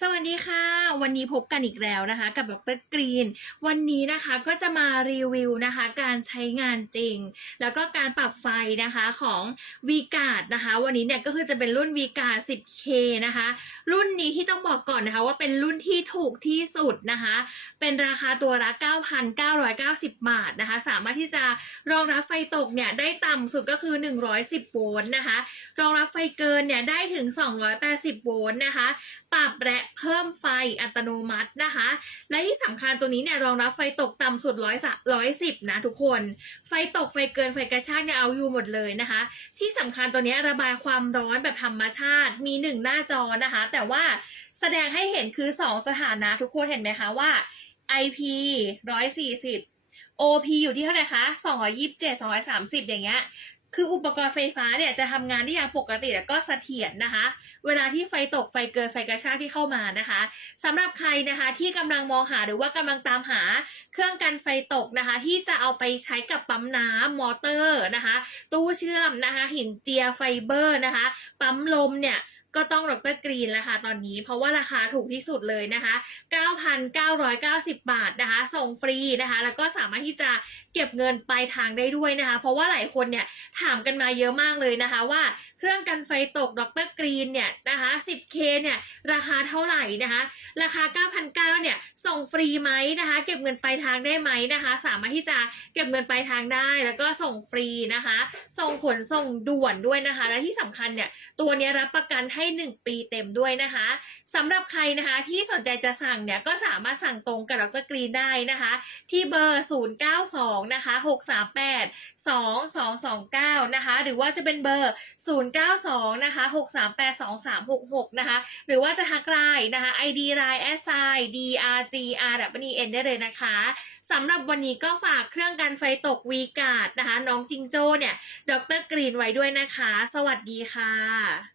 สวัสดีค่ะ วันนี้พบกันอีกแล้วนะคะ กับดรกรีน วันนี้นะคะก็จะมารีวิวนะคะ การใช้งานจริง แล้วก็การปรับไฟนะคะของ v g a r d นะคะ วันนี้เนี่ยก็คือจะเป็นรุ่น v g a r d 10K นะคะ รุ่นนี้ที่ต้องบอกก่อนนะคะ ว่าเป็นรุ่นที่ถูกที่สุดนะคะ เป็นราคาตัวละ 9,990 บาทนะคะ สามารถที่จะรองรับไฟตกเนี่ยได้ต่ำสุดก็คือ 110 โวลต์นะคะ รองรับไฟเกินเนี่ยได้ถึง 280 โวลต์นะคะ ปรับและเพิ่มไฟอัตโนมัตินะคะ และที่สำคัญตัวนี้เนี่ยรองรับไฟตกต่ำสุดร้อยร้อยสิบนะทุกคน ไฟตกไฟเกินไฟกระชากเนี่ยเอาอยู่หมดเลยนะคะ ที่สำคัญตัวนี้ระบายความร้อนแบบธรรมชาติมีหนึ่งหน้าจอนะคะ แต่ว่าแสดงให้เห็นคือ 2 สถานะทุกคนเห็นไหมคะว่า IP 140 OP อยู่ที่เท่าไหร่คะ227 230 อย่างเงี้ย คืออุปกรณ์ไฟฟ้าเนี่ยจะทำงานได้อย่างปกติแล้วก็เสถียรนะคะ เวลาที่ไฟตกไฟเกินไฟกระชากที่เข้ามานะคะสำหรับใครนะคะที่กำลังมองหาหรือว่ากำลังตามหาเครื่องกันไฟตกนะคะ ที่จะเอาไปใช้กับปั๊มน้ำมอเตอร์นะคะ ตู้เชื่อมนะคะ หินเจียไฟเบอร์นะคะ ปั๊มลมเนี่ย ก็ต้องดรกรีนแล้วค่ะตอนนี้ เพราะว่าราคาถูกที่สุดเลยนะคะ 9,990 บาทนะคะ ส่งฟรีนะคะ แล้วก็สามารถที่จะเก็บเงินปลายทางได้ด้วยนะคะ เพราะว่าหลายคนเนี่ยถามกันมาเยอะมากเลยนะคะ ว่าเครื่องกันไฟตกดรกรีนเนี่ยนะคะ 10K เนี่ยราคาเท่าไหร่นะคะ ราคา 9,900เนี่ยส่งฟรีไหมนะคะ เก็บเงินปลายทางได้ไหมนะคะ สามารถที่จะเก็บเงินปลายทางได้ แล้วก็ส่งฟรีนะคะ ส่งขนส่งด่วนด้วยนะคะ และที่สำคัญเนี่ยตัวนี้รับประกันให้ให้1ปีเต็มด้วยนะคะสำหรับใครนะคะที่สนใจจะสั่งเนี่ยก็สามารถสั่งตรงกับดรกรีนได้นะคะ ที่เบอร์ 092นะคะ638 2229นะคะหรือว่าจะเป็นเบอร์ 092นะคะ638 2366นะคะหรือว่าจะทักไลน์นะคะ ID ไลน์ s i drgr w n ได้เลยนะคะสำหรับวันนี้ก็ฝากเครื่องกันไฟตกวีกาดนะคะ น้องจิงโจ้เนี่ยดรกรีนไว้ด้วยนะคะ สวัสดีค่ะ